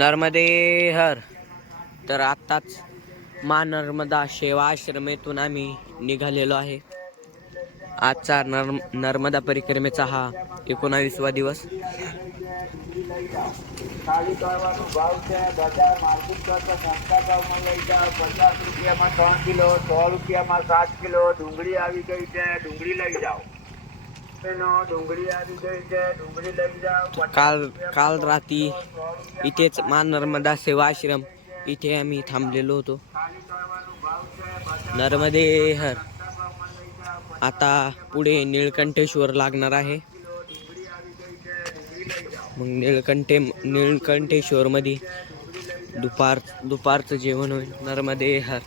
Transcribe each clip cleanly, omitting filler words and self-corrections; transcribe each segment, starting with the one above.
नर्मदे हर. तर आत्ताच नर्मदा सेवा आश्रमेतून आम्ही निघालेलो आहे. आजचा नर्मदा परिक्रमेचा हा 19वा दिवस. ખાલી કરવાનો ભાવ છે બજાર માર્કેટ કરતા સંસ્થા ભાવમાં લઈ જાઓ. 50 રૂપિયામાં 3 કિલો, 100 રૂપિયામાં 7 કિલો ડુંગળી આવી ગઈ છે, ડુંગળી લઈ જાઓ. ડુંગળી આવી ગઈ છે, ડુંગળી લઈ જાઓ. काल रात्री इथेच नर्मदा सेवा आश्रम इथे आम्ही थांबलेलो होतो. नर्मदे हर. आता पुढे निळकंठेश्वर लागणार आहे. मग निळकंठेश्वर मध्ये दुपारचं जेवण होईल. नर्मदे हर.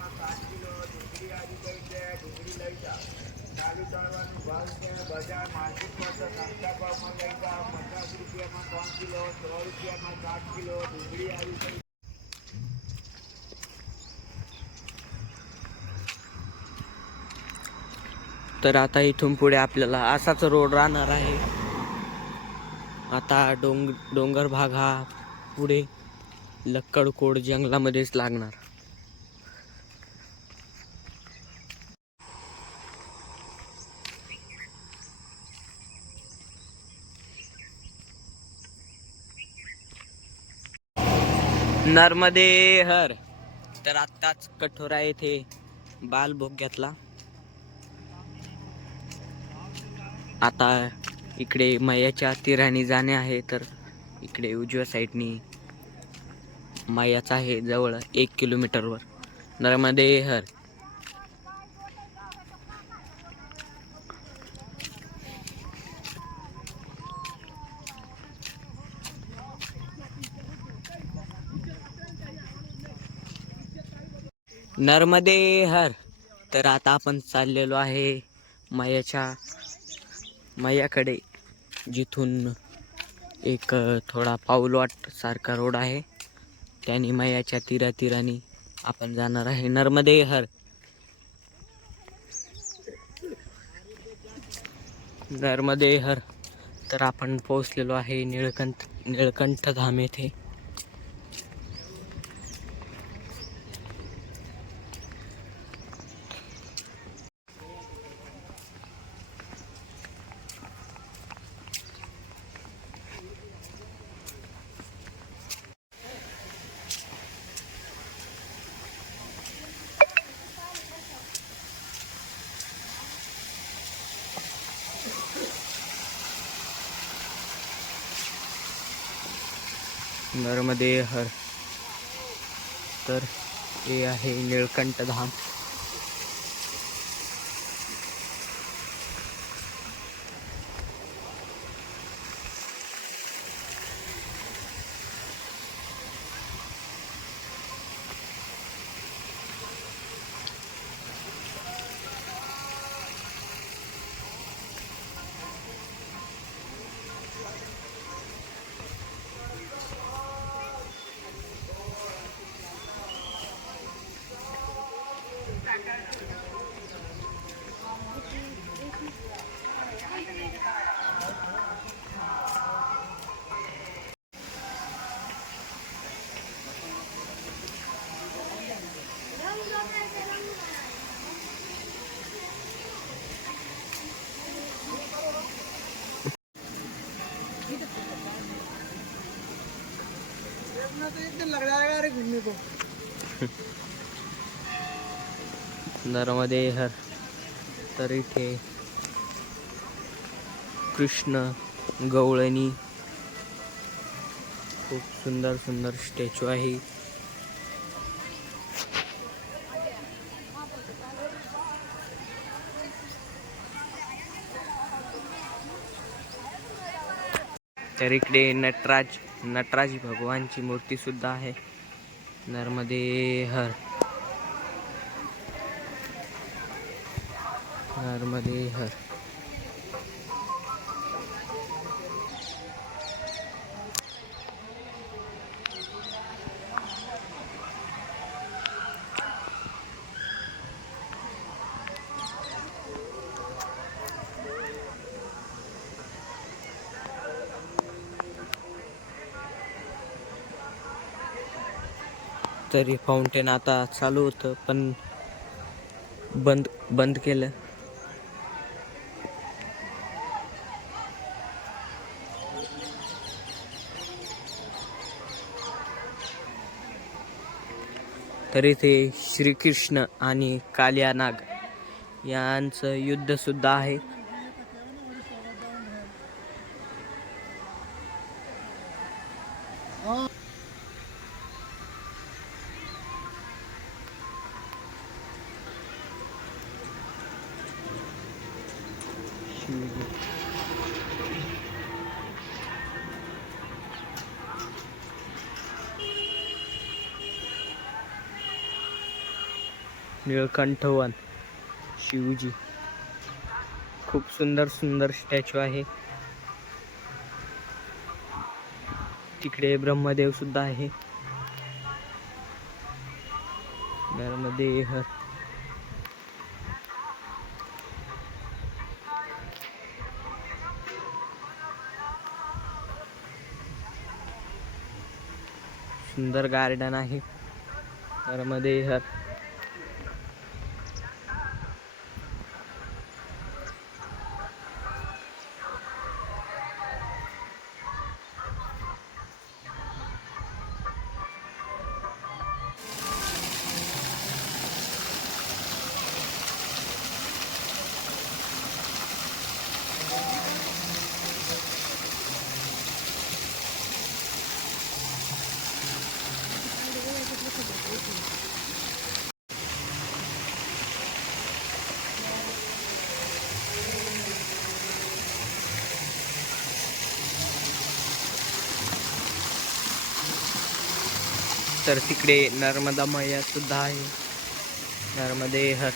तर आता इथून पुढे आपल्याला असाच रोड राहणार आहे. आता डोंगर भाग हा पुढे लक्कडकोड जंगलामध्येच लागणार. नर्मदे हर. तर आत्ताच कठोरा येथे बालभोग घेतला. आता इकडे मैयाच्या तीराने जाणे आहे. तर इकडे उजव्या साईडनी मैयाचा आहे जवळ 1 किलोमीटरवर. नर्मदे हर. नर्मदे हर. तर आता आपण चाललेलो आहे मैयाकडे, जिथून एक थोडा पाऊलवाट सारखा रोड आहे. त्याने मैयाच्या तीराने आपण जाणार आहे. नर्मदे हर. नर्मदे हर. तर आपण पोहोचलेलो आहे निळकंठ धाम येथे. नर्मदे हर. तर हे आहे निळकंठ धाम. नर्मदे हर. तर इथे कृष्ण गवळणी खूप सुंदर स्टॅच्यू आहे. तर इकडे नटराज भगवानची मूर्ती सुद्धा आहे. नर्मदे हर. नर्मदे हर. तरी फाउंटेन आता चालू होतं पण बंद केलं. तरी ते श्रीकृष्ण आणि कालिया नाग यांचं युद्ध सुद्धा आहे. निळकंठवन शिवजी खूप सुंदर स्टॅच्यू आहे. तिकडे ब्रह्मदेव सुद्धा आहे. नर्मदेहर सुंदर गार्डन आहे. नर्मदेहर तर तिकडे नर्मदा मैया सुद्धा आहे. नर्मदेहर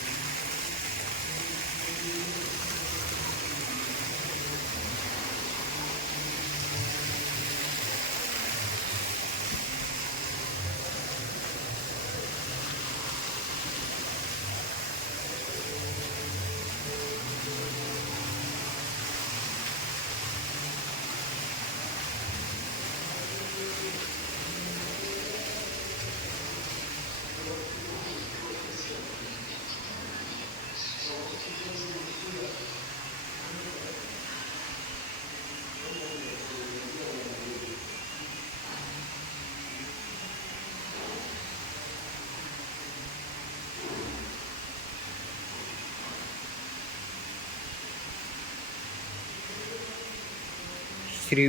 श्री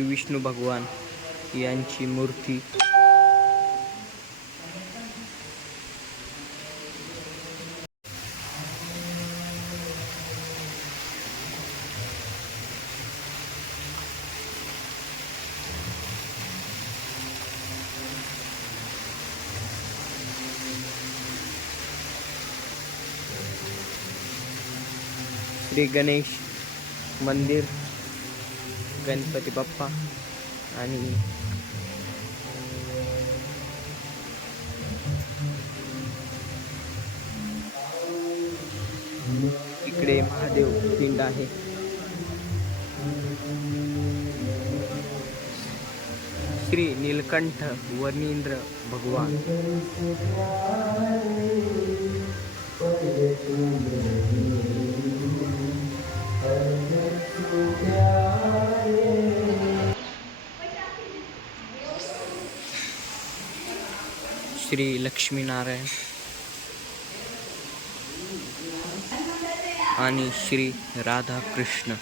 विष्णू भगवान यांची मूर्ती. श्री गणेश मंदिर, गणपती बाप्पा आणि इकडे महादेव पिंड आहे. श्री नीलकंठ वनींद्र भगवान. श्री लक्ष्मीनारायण आणि श्री राधा कृष्ण.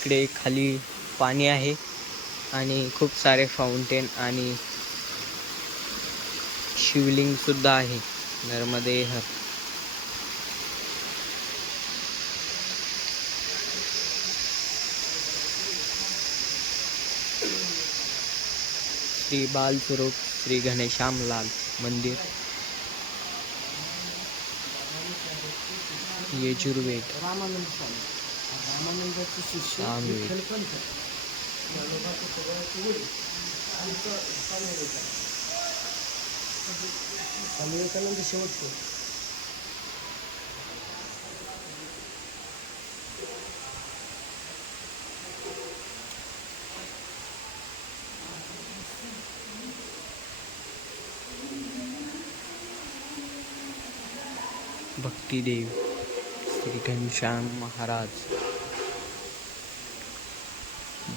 इकडे खाली पाणी आहे आणि खूप सारे फाउंटेन आणि शिवलिंग सुद्धा आहे. नर्मदेहर श्री बालस्वरूप श्री घनश्यामलाल मंदिर, यजुर्वेद, सामवेद, भक्तिदेव श्री घनश्याम महाराज,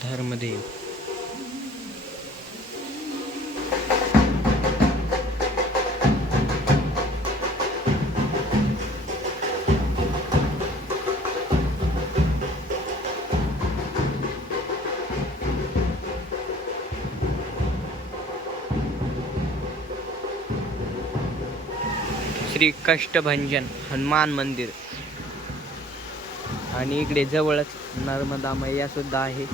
धर्मदेव, श्री कष्टभंजन हनुमान मंदिर, आणि इकडे जवळच नर्मदा मैया सुद्धा आहे.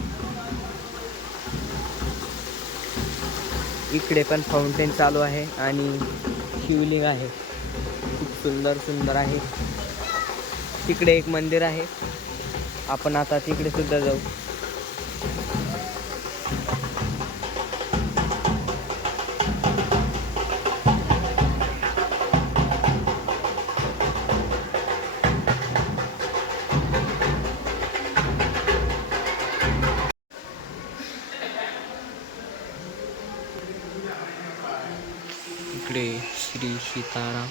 इकडे पण फाउंटेन चालू आहे आणि शिवलिंग आहे, खूप सुंदर सुंदर आहे. तिकडे एक मंदिर आहे, आपण आता तिकडे सुद्धा जाऊ. इकडे श्री सीताराम,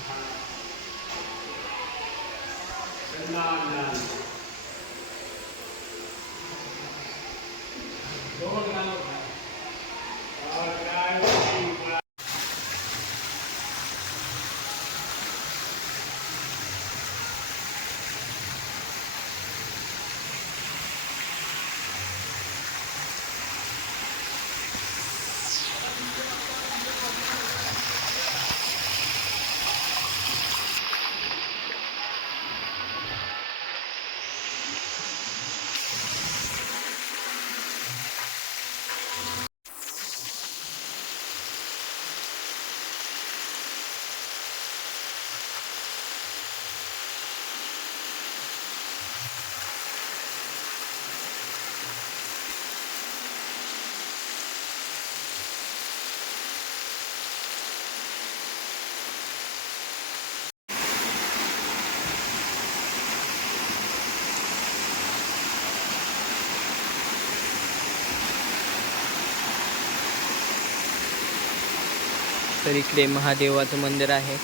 तर इकडे महादेवाचं मंदिर आहे.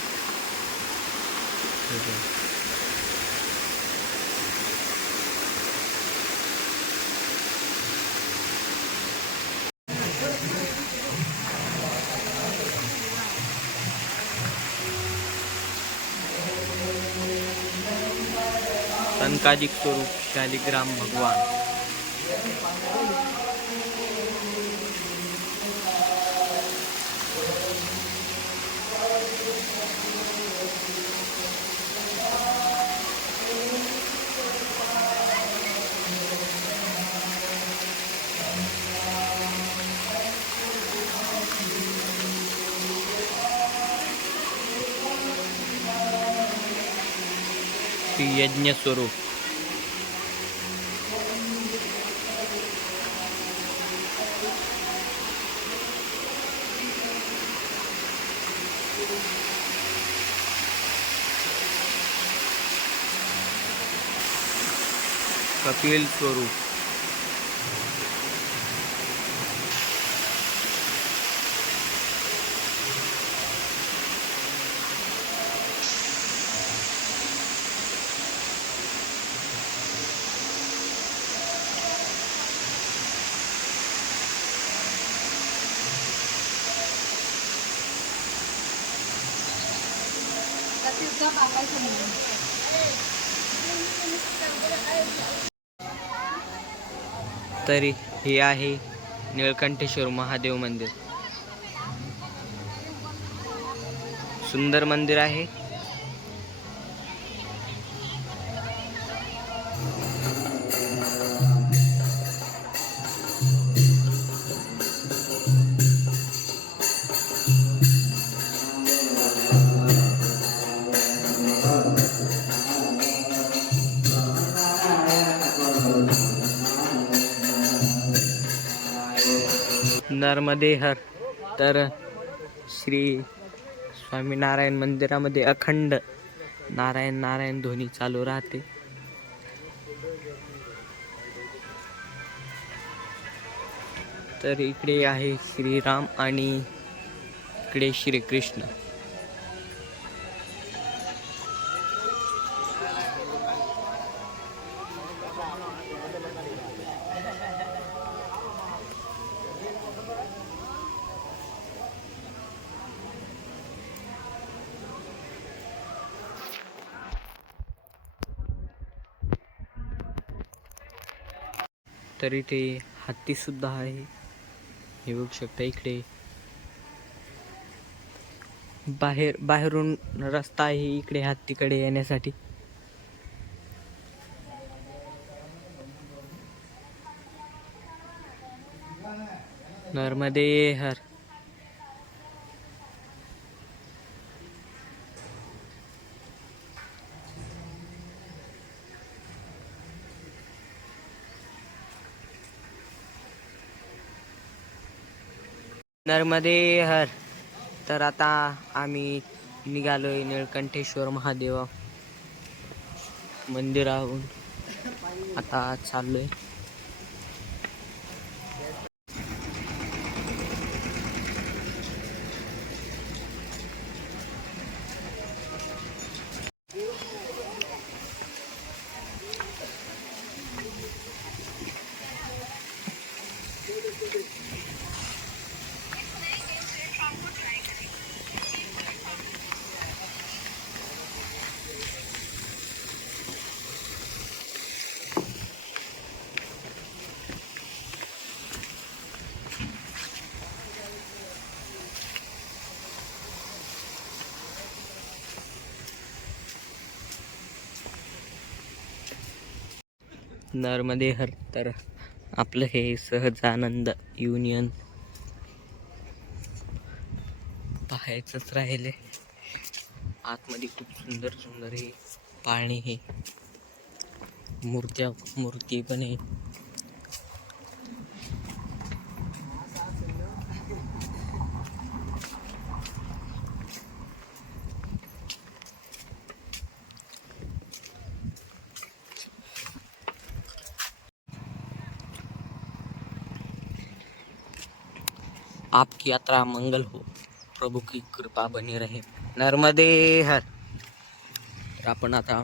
संकादिक स्वरूप शालिग्राम भगवान, श्री यज्ञ स्वरूप, कपिल स्वरूप, तरी हे आहे निळकंठेश्वर महादेव मंदिर. सुंदर मंदिर आहे. नर्मदे हर. तर श्री स्वामीनारायण मंदिरामध्ये अखंड नारायण नारायण ध्वनी चालू राहते. तर इकडे आहे श्रीराम आणि इकडे श्रीकृष्ण. तर इथे हत्ती सुद्धा आहे, हे बघू शकता. इकडे बाहेरून रस्ता आहे इकडे हत्तीकडे येण्यासाठी. नर्मदे हर. नर्मदे हर. तर आता आम्ही निघालोय निळकंठेश्वर महादेव मंदिराहून. आता चाललोय. नर्मदे हर. तर आपलं हे सहजानंद युनियन पाहायचंच राहिले. आतमध्ये खूप सुंदर सुंदर हे पाळणे, हे मूर्ती पण आहे. आपकी यात्रा मंगल हो, प्रभू की कृपा बनी रहे. नर्मदे हर. तर आपण आता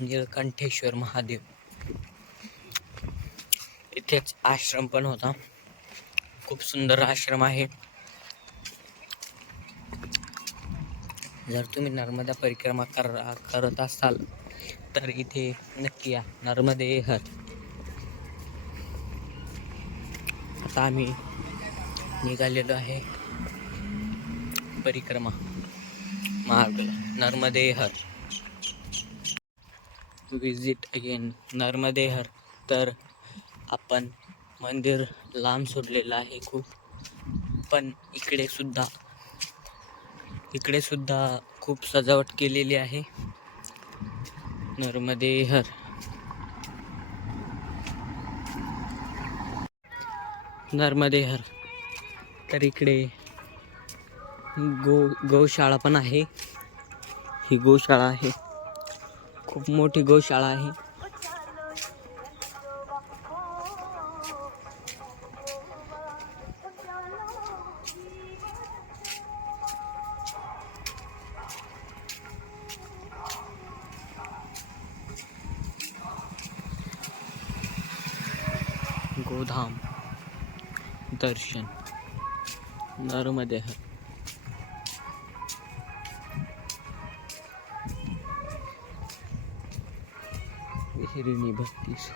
निळकंठेश्वर महादेव, इथेच आश्रम पण होता. खूप सुंदर आश्रम आहे. जर तुम्ही नर्मदा परिक्रमा करत असाल तर इथे नक्की या. नर्मदे हर. आता आम्ही निघालेलो आहे परिक्रमा मार्गला. नर्मदे हर. विजिट अगेन नर्मदे हर. तर आपण मंदिर लांब सोडलेलं आहे खूप, पण इकडे सुद्धा खूप सजावट केलेली आहे. नर्मदे हर. नर्मदे हर. तर इकडे गौशाळा पण आहे. ही गौशाळा आहे, खूप मोठी गौशाळा आहे. गोधाम दर्शन. नर्मदे हर. विहिरिणी 32.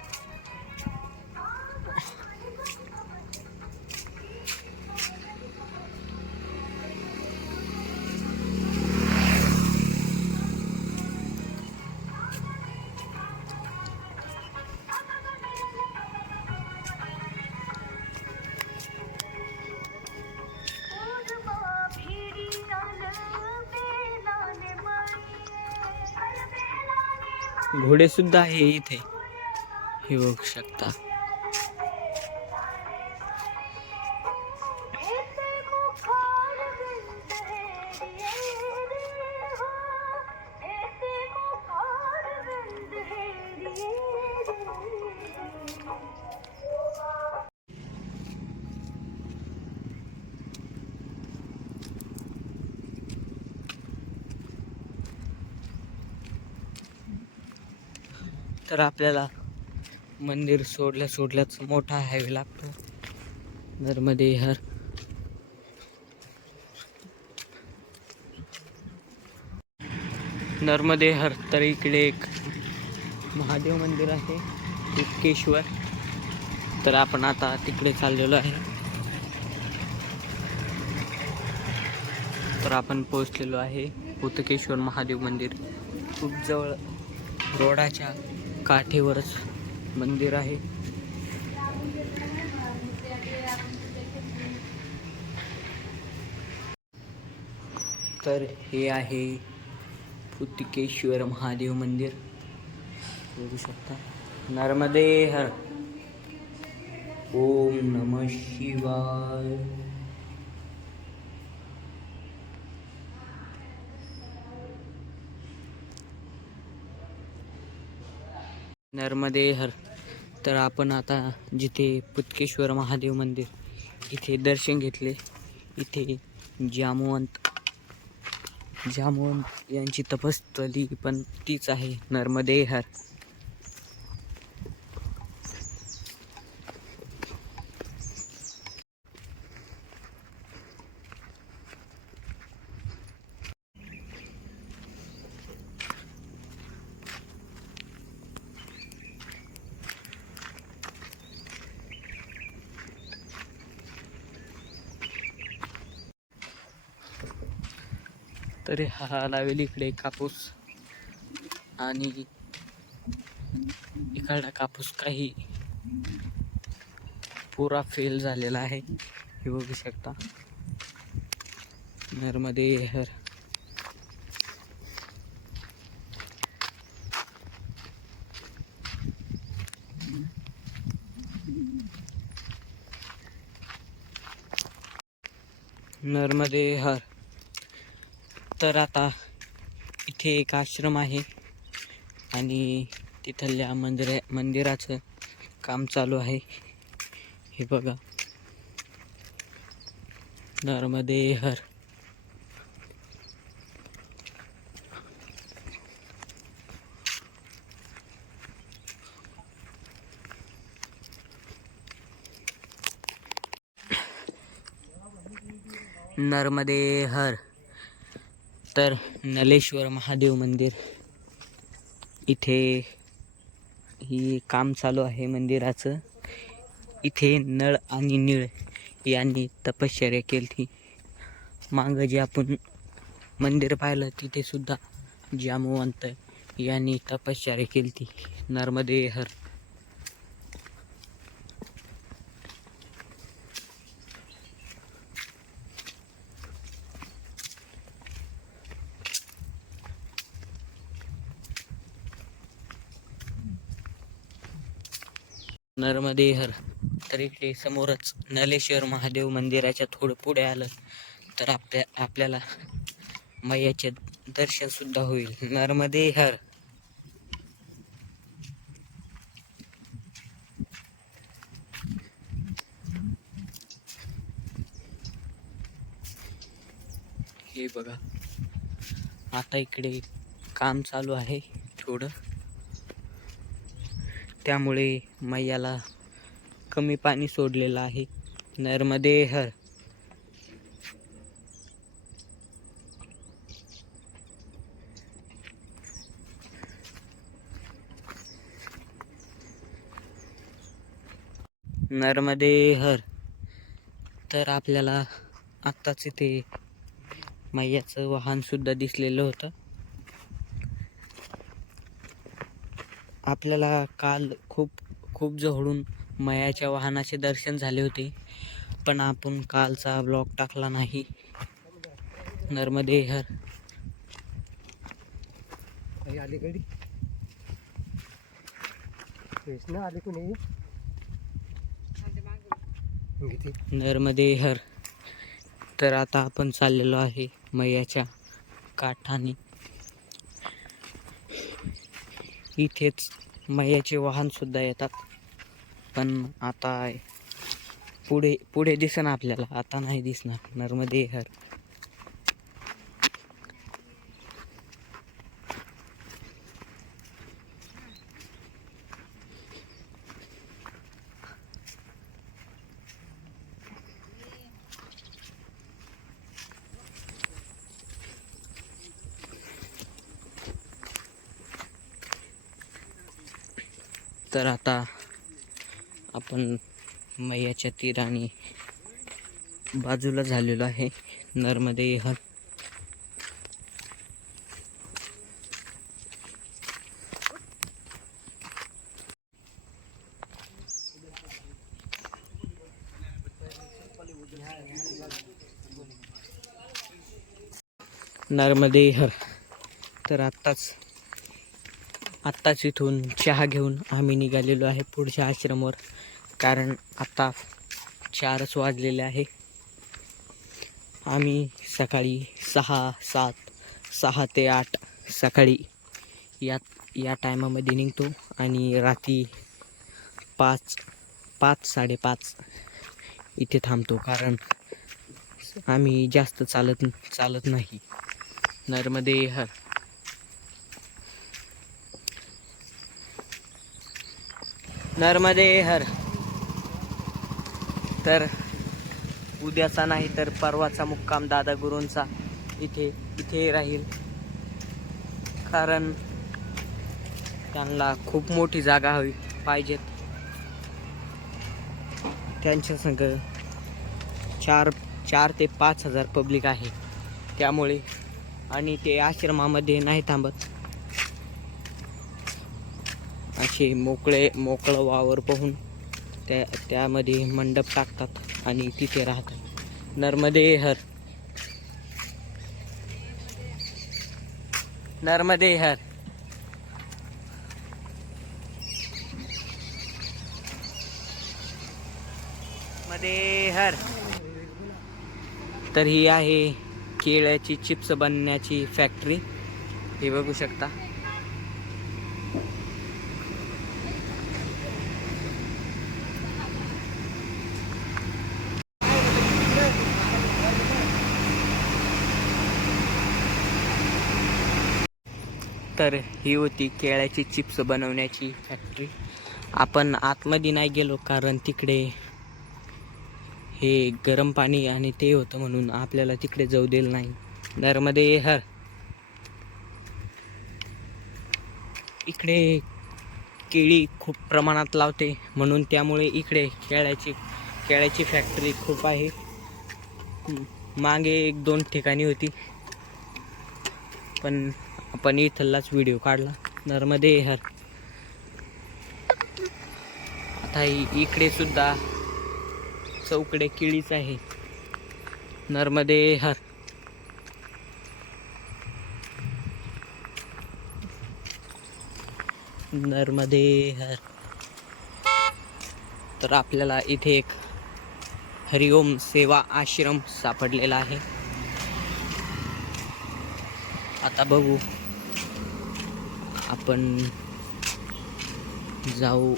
घोडे सुद्धा आहे इथे, हे बघू शकता. तर आपल्याला मंदिर सोडल्याच मोठा हायवे लागतो नर्मदे हर. नर्मदे हर तर इकडे एक महादेव मंदिर आहे उत्केश्वर. तर आपण आता तिकडे चाललेलो आहे. तर आपण पोहोचलेलो आहे उत्केश्वर महादेव मंदिर. खूप जवळ रोडाच्या काठेवरच मंदिर आहे. तर हे आहे उत्केश्वर महादेव मंदिर. बघू शकता. नर्मदे हर. ओम नमः शिवाय. नर्मदे हर. तर आपण आता जिथे उत्केश्वर महादेव मंदिर इथे दर्शन घेतले. इथे जामवंत यांची तपस्थली पण तीच आहे नर्मदे हर. तर हा लावेल इकडे कापूस आणि इकडला कापूस काही पुरा फेल झालेला आहे. हे बघू शकता. नर्मदे हर. नर्मदे हर. तर आता इथे एक आश्रम आहे आणि तिथल्या मंदिराचं काम चालू आहे. हे बघा. नर्मदे हर. नर्मदे हर. तर नलेश्वर महादेव मंदिर इथे ही काम चालू आहे मंदिराचं. इथे नळ आणि नीळ यांनी तपश्चर्या केली. मागं जे आपण मंदिर पाहिलं तिथे सुद्धा जामवंत यांनी तपश्चर्या केली. नर्मदे हर. नर्मदे हर. तर इकडे समोरच नलेश्वर महादेव मंदिराच्या थोडं पुढे आलं तर आपल्याला मैयाचे दर्शन सुद्धा होईल. नर्मदे हर. हे बघा. आता इकडे काम चालू आहे थोडं, त्यामुळे मैयाला कमी पाणी सोडलेलं आहे. नर्मदे हर. नर्मदे हर. तर आपल्याला आत्ताच इथे मैयाचं वाहन सुद्धा दिसलेलं होतं. आपल्याला काल खूप जवळून मैयाच्या वाहनाचे दर्शन झाले होते, पण आपण कालचा ब्लॉग टाकला नाही. नर्मदे हर. नर्मदे हर. तर आता आपण चाललेलो आहे मैयाच्या काठाने. इथेच मैयाचे वाहन सुद्धा येतात, पण आता पुढे दिसणार आपल्याला, आता नाही दिसणार. नर्मदे हर. तर आता आपण मैयाच्या तीराने बाजूला झालेलो आहे. नर्मदे हर. नर्मदे हर. तर आत्ताच इथून चहा घेऊन आम्ही निघालेलो आहे पुढच्या आश्रमावर, कारण आता 4च वाजलेले आहे. आम्ही सकाळी 6 ते 8 सकाळी या टायमामध्ये निघतो आणि रात्री 5-5:30 इथे थांबतो, कारण आम्ही जास्त चालत नाही. नर्मदे हर. नर्मदे हर. तर उद्याचा नाही तर परवाचा मुक्काम दादा गुरूंचा इथे राहील, कारण त्यांना खूप मोठी जागा हवी पाहिजेत. त्यांच्या संग 4 ते 5 हजार पब्लिक आहे, त्यामुळे आणि ते आश्रमामध्ये नाही थांबत. असे मोकळं वावर पाहून त्यामध्ये मंडप टाकतात आणि तिथे राहतात. नर्मदे हर. नर्मदे हर. नर्मदे हर. तर ही आहे केळ्याची चिप्स बनण्याची फॅक्टरी. हे बघू शकता. तर ही होती केळ्याची चिप्स बनवण्याची फॅक्टरी. आपण आतमध्ये नाही गेलो, कारण तिकडे हे गरम पाणी आणि ते होतं, म्हणून आपल्याला तिकडे जाऊ दिलं नाही. नर्मदे हर. इकडे केळी खूप प्रमाणात लावते, म्हणून त्यामुळे इकडे केळ्याची फॅक्टरी खूप आहे. मागे 1-2 ठिकाणी होती, पण आपण इथलाच व्हिडिओ काढला. नर्मदे हर. आता इकडे सुद्धा चौकडे केळीच आहे. नर्मदे हर. नर्मदे हर. तर आपल्याला इथे एक हरिओम सेवा आश्रम सापडलेला आहे. आता बघू आपण जाऊ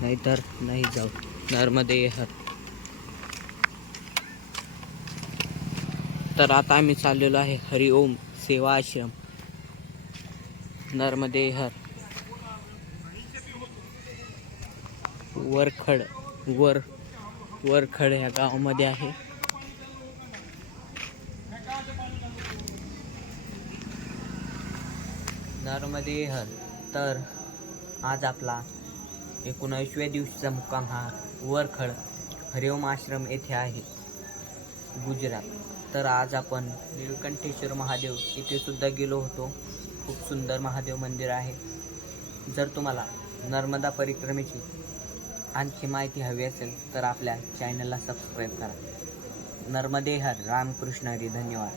नाहीतर नाही जाऊ. नर्मदे हर. तर आता आम्ही चाललेलो आहे हरिओम सेवा आश्रम. नर्मदे हर. वरखड ह्या गावामध्ये आहे. नर्मदे हर. तर आज आपला 19व्या दिवशीचा मुक्काम हा वरखड हरिओम आश्रम येथे आहे, गुजरात. तर आज आपण निळकंठेश्वर महादेव इथे सुद्धा गेलो होतो. खूप सुंदर महादेव मंदिर आहे. जर तुम्हाला नर्मदा परिक्रमेची आणखी माहिती हवी असेल तर आपल्या चॅनलला सबस्क्राईब करा. नर्मदे हर. रामकृष्ण हरी. धन्यवाद.